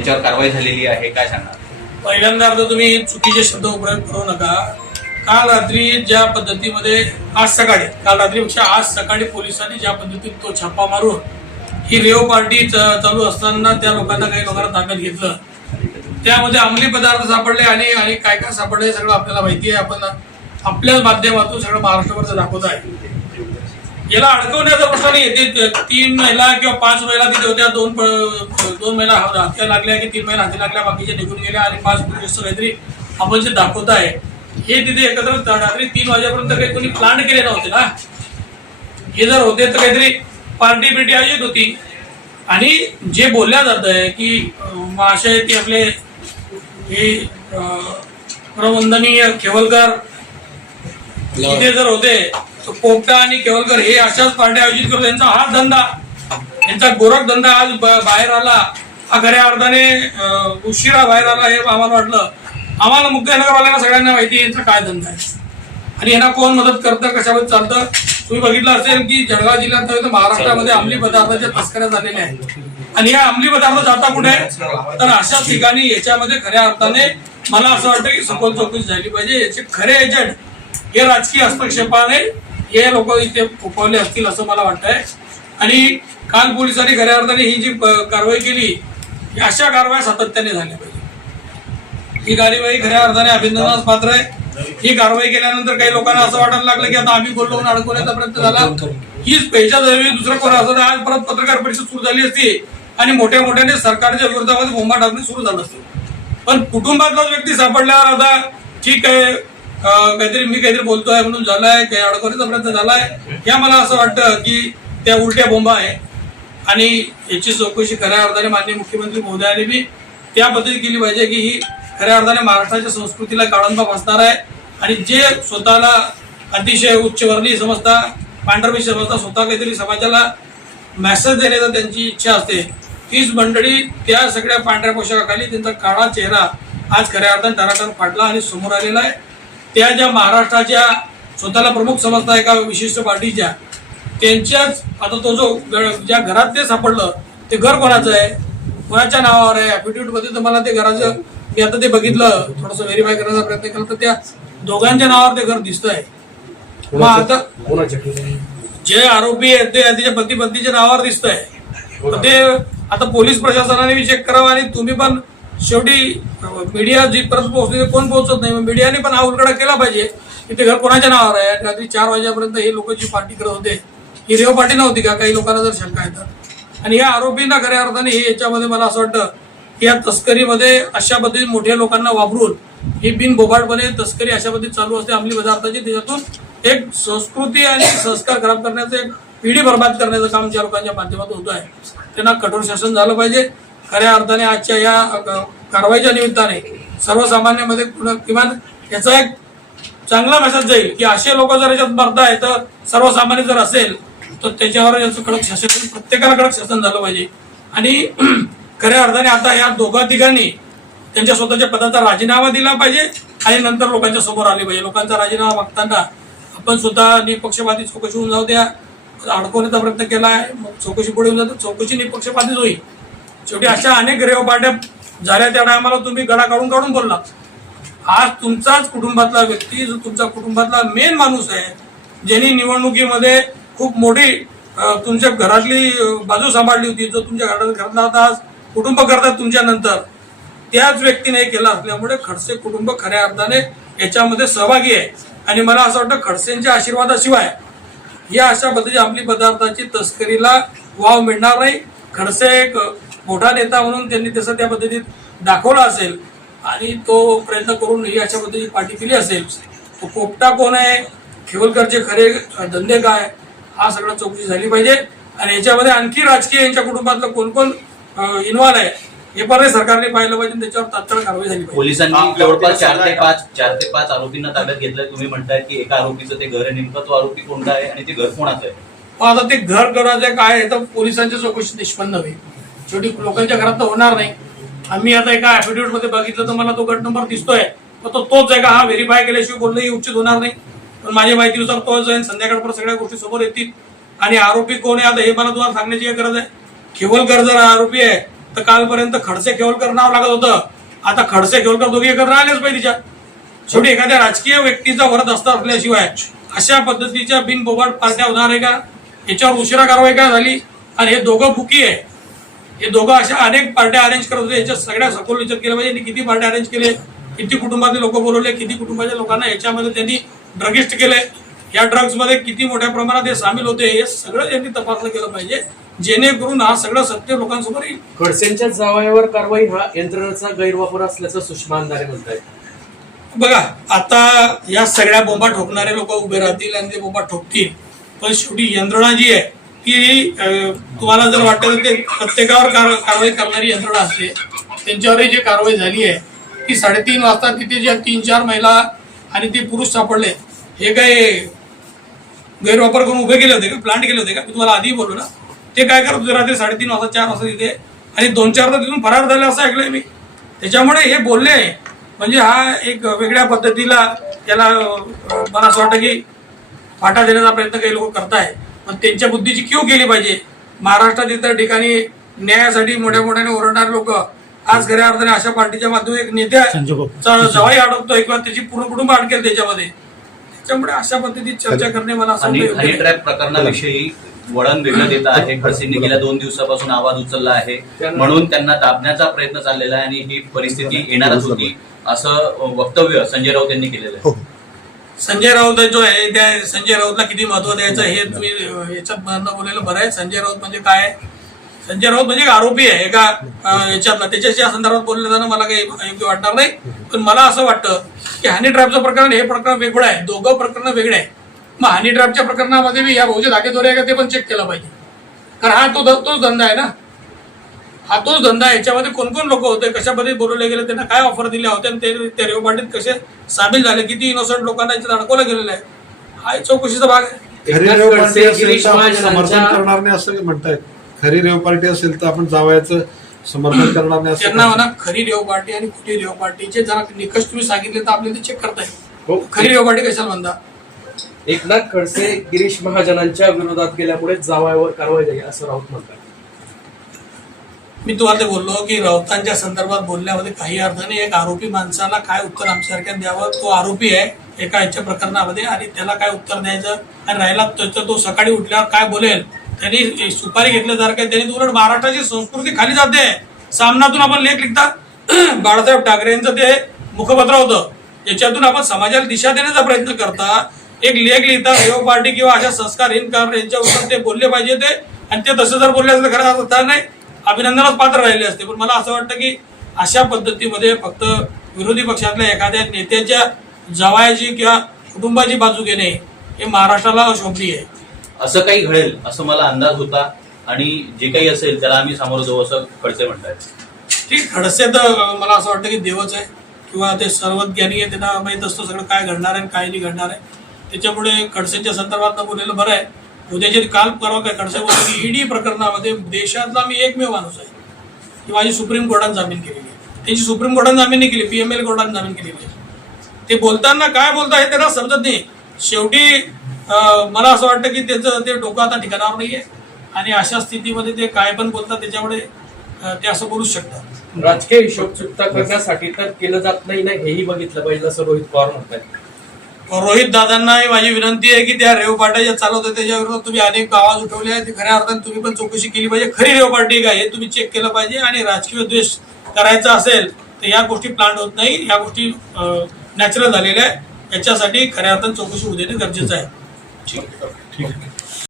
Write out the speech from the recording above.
त्यांच्यावर कारवाई झालेली आहे काय सांगणार? पहिल्यांदा अर्थ तुम्ही चुकीचे शब्द उपयोग करू नका. काल रात्री ज्या पद्धतीमध्ये आज सकाळी काल रात्रीपेक्षा आज सकाळी पोलिसांनी ज्या पद्धतीने तो छापा मारून ही रेव पार्टी चालू असताना त्या लोकांना काही लोकांना ताब्यात घेतलं. त्यामध्ये अंमली पदार्थ सापडले आणि आणि काय काय सापडले सगळं आपल्याला माहिती आहे. आपण आपल्याच माध्यमातून सगळं महाराष्ट्रभरचं दाखवत आहे. याला अडकवण्याचा प्रश्न नाही. ते तीन महिला किंवा पाच महिला तिथे होत्या. दोन दोन महिला हाती लागल्या की तीन महिला हाती लागल्या बाकीच्या निघून गेल्या आणि पाच पुरुष काहीतरी आपण जे दाखवत आहे हे तिथे एकत्र रात्री तीन वाजेपर्यंत काही कोणी प्लान केले नव्हते ना. हे जर होते तर काहीतरी पार्टी बिर्टी आयोजित होती. आणि जे बोलल्या जात आहे की महाशय ते आपले हे अं, प्रवंदनीय खेवलकर इथे जर होते पोपटा आणि केवलकर हे अशाच पार्ट्या आयोजित करतो यांचा हा धंदा यांचा गोरख धंदा आज बाहेर आला. हा खऱ्या अर्थाने उशिरा बाहेर आला हे आम्हाला वाटलं. आम्हाला मुख्यनगरवाल्यांना सगळ्यांना माहिती आहे यांचा काय धंदा आहे. आणि यांना कोण मदत करतं कशामध्ये चालतं? तुम्ही बघितलं असेल की जळगाव जिल्ह्यात महाराष्ट्रामध्ये अंमली पदार्थाच्या तस्कऱ्या झालेल्या आहेत. आणि या अंमली पदार्थ जाता कुठे? तर अशा ठिकाणी याच्यामध्ये खऱ्या अर्थाने मला असं वाटतं की सखोल चौकशी झाली पाहिजे. याचे खरे एजंट हे राजकीय हस्तक्षेपाने हे लोक इथे फुफावले असतील असं मला वाटतंय. आणि काल पोलिसांनी खऱ्या अर्थाने ही जी कारवाई केली ही अशा कारवाया सातत्याने झाल्या पाहिजे. ही कार्यवाही खऱ्या अर्थाने अभिनंदनास पात्र आहे. ही कारवाई केल्यानंतर काही लोकांना असं वाटायला लागलं की आता आम्ही बोललो म्हणून अडकवण्याचा प्रयत्न झाला. हीच पेशा झाली दुसरं कोण असं आज परत पत्रकार परिषद सुरू झाली असती आणि मोठ्या मोठ्याने सरकारच्या विरोधामध्ये बोंबा टाकणे सुरू झालं असतं. पण कुटुंबातलाच व्यक्ती सापडल्यावर आता ठीक आहे काहीतरी मी काहीतरी बोलतोय म्हणून झालाय काही अडकवण्याचा प्रयत्न झालाय. या मला असं वाटतं की त्या उलट्या बोंबा आहे. आणि याची चौकशी खऱ्या अर्थाने माननीय मुख्यमंत्री महोदयाने बी त्या पद्धती केली पाहिजे की ही खऱ्या अर्थाने महाराष्ट्राच्या संस्कृतीला काळंबा बसणार आहे. आणि जे स्वतःला अतिशय उच्चवर्णीय समजता पांढरवी समजता स्वतः काहीतरी समाजाला मेसेज देण्याचा त्यांची इच्छा असते. तीच मंडळी त्या सगळ्या पांढऱ्या पोशाखाखाली त्यांचा काळा चेहरा आज खऱ्या अर्थाने टराटन फाटला आणि समोर आलेला आहे. त्या ज्या महाराष्ट्राच्या स्वतःला प्रमुख समजता एका विशिष्ट पार्टीच्या त्यांच्याच आता तो जो ज्या घरात ते सापडलं ते घर कोणाचं आहे? कोणाच्या नावावर आहे? ऍफिडेव्हिटमध्ये तर मला ते घराचं मी आता ते बघितलं थोडस व्हेरीफाय करण्याचा प्रयत्न केला तर त्या दोघांच्या नावावर ते घर दिसतंय. मग आता जे आरोपी आहेत ते त्याच्या पती पत्नीच्या नावावर दिसतंय. तर ते आता पोलीस प्रशासनाने चेक करावं आणि तुम्ही पण शेवटी मीडिया जिथपर्यंत पोहोचते ते कोण पोहोचत नाही? मग मीडियाने पण हा उलगडा केला पाहिजे. की ते घर कोणाच्या नावावर आहे? आणि रात्री चार वाजेपर्यंत हे लोक जी पार्टी करत होते ही रेव पार्टी नव्हती का? काही लोकांना जर शंका येतात आणि या आरोपींना खऱ्या अर्थाने हे याच्यामध्ये मला असं वाटतं की या तस्करीमध्ये अशा पद्धतीने मोठ्या लोकांना वापरून ही बिनबोभाटपणे तस्करी अशा पद्धतीत चालू असते अंमली पदार्थाची. त्याच्यातून एक संस्कृती आणि संस्कार खराब करण्याचं एक पिढी बर्बाद करण्याचं काम ज्या लोकांच्या माध्यमातून होत आहे त्यांना कठोर शासन झालं पाहिजे. खऱ्या अर्थाने आजच्या या कारवाईच्या निमित्ताने सर्वसामान्यामध्ये किमान याचा एक चांगला मेसेज जाईल की असे लोक जर याच्यात मरताय तर सर्वसामान्य जर असेल तर त्याच्यावर याचं कडक शासन प्रत्येकाला कडक शासन झालं पाहिजे. आणि खऱ्या अर्थाने आता या दोघा तिघांनी त्यांच्या स्वतःच्या पदाचा राजीनामा दिला पाहिजे आणि नंतर लोकांच्या समोर आले पाहिजे. लोकांचा राजीनामा मागताना आपण सुद्धा निपक्षपाती चौकशी होऊन जाऊ द्या. अडकवण्याचा प्रयत्न केला आहे. मग चौकशी पुढे होऊन जातो. चौकशी निपक्षपातीच होईल. शेवटी अशा अनेक रेवपाट्या झाल्या त्या टायमाला तुम्ही गडा काढून काढून बोललात आज तुमचाच कुटुंबातला व्यक्ती जो तुमच्या कुटुंबातला मेन माणूस आहे ज्यांनी निवडणुकीमध्ये खूप मोठी तुमच्या घरातली बाजू सांभाळली होती जो तुमच्या घरात घरातला आता आज कुटुंब करतात तुमच्या नंतर त्याच व्यक्तीने केला केलं असल्यामुळे खडसे कुटुंब खऱ्या अर्थाने याच्यामध्ये सहभागी आहे. आणि मला असं वाटतं खडसेंच्या आशीर्वादाशिवाय या अशा पद्धतीच्या अंमली पदार्थाची तस्करीला वाव मिळणार नाही. खडसे एक मोठा नेता म्हणून त्यांनी तसं त्या पद्धतीत दाखवला असेल आणि तो प्रयत्न करून ही अशा पद्धतीची पार्टी केली असेल. तो पोपटा कोण आहे? खेवलकरचे खरे धंदे काय? हा सगळं चौकशी झाली पाहिजे. आणि याच्यामध्ये आणखी राजकीय यांच्या कुटुंबातलं कोण कोण इन्व्हॉल्व आहे हे पण सरकारने पाहिलं पाहिजे आणि त्याच्यावर तात्काळ कारवाई झाली पाहिजे. पोलिसांनी जवळपास चार ते पाच चार ते पाच आरोपींना ताब्यात घेतलंय तुम्ही म्हणताय की एका आरोपीचं ते घर आहे. नेमकं तो आरोपी कोणता आहे आणि ते घर कोणाचं आहे? मग आता ते घर करायचं आहे काय आहे तर पोलिसांच्या चौकशी निष्पन्न होईल. शेवटी लोकांच्या घरात तर होणार नाही. आम्ही आता एका ऍफिडेव्हिटमध्ये बघितलं तर मला तो गट नंबर दिसतोय. तो तोच आहे का? हा व्हेरीफाय केल्याशिवाय बोलणंही उचित होणार नाही. पण माझ्या माहितीनुसार तोच जाईल संध्याकाळपर्यंत सगळ्या गोष्टी समोर येतील. आणि आरोपी कोण आहे? आता हे मला तुम्हाला सांगण्याची काय गरज आहे? खेवलकर जर आरोपी आहे तर कालपर्यंत खडसे केवलकर नाव लागत होतं. आता खडसे केवलकर दोघे एकत्र राहिलेच पाहिजे तिच्यात शेवटी एखाद्या राजकीय व्यक्तीचा वरद असता असल्याशिवाय अशा पद्धतीच्या बिनबोबाट पार्ट्या होणार आहे का? याच्यावर उशिरा कारवाई का झाली? आणि हे दोघं फुकी आहे. हे दोघं अशा अनेक पार्ट्या अरेंज करत होते. याच्यात सगळ्या सखोल विचार केला पाहिजे. यांनी किती पार्ट्या अरेंज केले? किती कुटुंबातले लोक बोलवले? किती कुटुंबाच्या लोकांना याच्यामध्ये त्यांनी ड्रगिस्ट केले? या ड्रग्जमध्ये किती मोठ्या प्रमाणात हे सामील होते? हे सगळं यांनी तपासलं केलं पाहिजे. जेणेकरून हा सगळं सत्य लोकांसमोर येईल. खडसेंच्या जावयावर कारवाई हा यंत्रणेचा गैरवापर असल्याचं सुषमा अंधारे म्हणतायत. बघा आता या सगळ्या बोंबा ठोकणारे लोक उभे राहतील आणि ते बोंबा ठोकतील. पण शेवटी यंत्रणा जी आहे ती तुम्हाला जर वाटतं ते प्रत्येकावर कार- कारवाई करणारी यंत्रणा असते. त्यांच्यावरही जी कारवाई झाली आहे ती साडेतीन वाजता तिथे ज्या तीन चार महिला आणि ते पुरुष सापडले हे काय गैरवापर करून उभे केले होते का? प्लांट केले होते का? मी तुम्हाला आधी बोललो ना. ते काय करत होते रात्री साडेतीन वाजता चार वाजता तिथे आणि दोन चार तर तिथून फरार झाले असं ऐकलंय मी. त्याच्यामुळे हे बोलले म्हणजे हा एक वेगळ्या पद्धतीला त्याला मला असं वाटतं की फाटा देण्याचा प्रयत्न काही लोक करताय पण त्यांच्या बुद्धीची क्यू केली पाहिजे? महाराष्ट्रात इतर ठिकाणी न्यायासाठी मोठ्या मोठ्याने ओरडणारे लोक. आज खऱ्या अर्थाने अशा पार्टीच्या माध्यमातून एक नेत्या जवाई अडकतोय किंवा त्याची पूर्ण कुटुंब अडकेल त्याच्यामध्ये. त्याच्यामुळे अशा पद्धतीत चर्चा करणे मला असं प्रकरणाविषयी वळण वेगळं देत आहे. खडसेंनी गेल्या दोन दिवसापासून आवाज उचलला आहे. म्हणून त्यांना दाबण्याचा प्रयत्न चाललेला आहे आणि ही परिस्थिती येणारच होती असं वक्तव्य संजय राऊत यांनी केलेलं आहे. संजय राऊत जो आहे त्या संजय राऊतला किती महत्त्व द्यायचं हे तुम्ही याच्यात बोललेलं बरं आहे. संजय राऊत म्हणजे काय? संजय राऊत म्हणजे एक आरोपी आहे एका याच्यातला. त्याच्याशी संदर्भात बोललं जाणं मला काही योग्य वाटणार नाही. पण मला असं वाटतं की हनी ट्रॅपचं प्रकरण हे प्रकरण वेगळं आहे. दोघं प्रकरण वेगळे आहे मग हनी ट्रॅपच्या प्रकरणामध्ये मी या भाऊचे धाकेदोरे आहे का ते पण चेक केलं पाहिजे. कारण हा तो ध- तोच धंदा आहे ना. हा तोच धंदा आहे. याच्यामध्ये कोण कोण लोक होते? कशा पद्धतीत बोलवले गेले? त्यांना काय ऑफर दिल्या होत्या आणि ते त्या रेव पार्टीत कसे सामील झाले? किती इनोसंट लोकांना याच्यात अडकवलं गेलेलं आहे? हा चौकशीचा भाग आहे. खरी एकनाथ रेव खडसे, पार्टी असेल गिरीश तर आपण महाजनांच्या- समर्थन करणार नाही असं म्हणतायत. खरी रेव पार्टी असेल तर आपण जावयाचं समर्थन करणार नाही असं त्यांना. म्हणा खरी रेव पार्टी आणि खोटी रेव पार्टीचे जरा निकष तुम्ही सांगितले तर आपल्याला ते चेक करता येईल. हो. खरी रेव पार्टी कशाला म्हणता? एकनाथ खडसे गिरीश महाजनांच्या विरोधात गेल्यामुळे जावयावर कारवाई झाली असं राऊत म्हणतात. मी तुम्हाला ते बोललो की राऊतांच्या संदर्भात बोलण्यामध्ये काही अर्थ नाही. एक आरोपी माणसाला काय उत्तर आमच्यासारख्या द्यावं? तो आरोपी आहे एका याच्या प्रकरणामध्ये आणि त्याला काय उत्तर द्यायचं? आणि राहिला त्याचं तो सकाळी उठल्यावर काय बोलेल? त्यांनी सुपारी घेतल्यासारखं त्यांनी उलट महाराष्ट्राची संस्कृती खाली जाते. सामनातून आपण लेख लिखता. बाळासाहेब ठाकरे यांचं ते मुखपत्र होतं. याच्यातून आपण समाजाला दिशा देण्याचा प्रयत्न करता. एक लेख लिहिता रेव पार्टी किंवा अशा संस्कारहीन कारण यांच्याबद्दल ते बोलले पाहिजे ते आणि ते तसं जर बोलले असं खरं नाही. अभिनंदनास पात्र राहिले असते. पण मला असं वाटतं की अशा पद्धतीमध्ये फक्त विरोधी पक्षातल्या एखाद्या नेत्याच्या जवायाची किंवा कुटुंबाची बाजू घेणे हे महाराष्ट्राला अशोभनीय आहे. असं काही घडेल असं मला अंदाज होता. आणि जे काही असेल त्याला आम्ही सामोरं जाऊ असं खडसे म्हणतात ठीक खडसे तर मला असं वाटतं की देवच आहे. किंवा ते सर्वज्ञानी आहे त्यांना माहीत असतं सगळं काय घडणार आहे आणि काय नाही घडणार आहे. त्याच्यामुळे खडसेच्या संदर्भात बोललेलं बरं आहे. उद्याचे काल परवा काय खडसे बोलले की ईडी प्रकरणामध्ये देशातला मी एकमेव माणूस आहे. की माझी सुप्रीम कोर्टाने जामीन केलेली आहे. त्यांची सुप्रीम कोर्टाने जामीन नाही केली पी एम एल कोर्टाने जामीन केलेली आहे. ते बोलताना काय बोलता हे त्यांना समजत नाही. शेवटी मला असं वाटतं की त्याचं ते डोकं आता ठिकाणावर नाही आहे आणि अशा स्थितीमध्ये ते काय पण बोलतात त्याच्यामुळे ते असं बोलूच शकतात. राजकीय हिशोब चुकता करण्यासाठी तर केलं जात नाही ना हेही बघितलं पाहिजे असं रोहित पवार म्हणतात. रोहित दादांना माझी विनंती आहे की त्या रेव पार्ट्या ज्या चालवत आहेत तुम्ही अनेक आवाज उठवले आहेत. ते खऱ्या अर्थाने तुम्ही पण चौकशी केली पाहिजे. खरी रेव पार्टी काय हे तुम्ही चेक केलं पाहिजे आणि राजकीय द्वेष करायचा असेल तर या गोष्टी प्लांट होत नाही. या गोष्टी नॅचरल झालेल्या आहे याच्यासाठी खऱ्या अर्थाने चौकशी होऊ देणे गरजेचं आहे. ठीक आहे. ठीक आहे.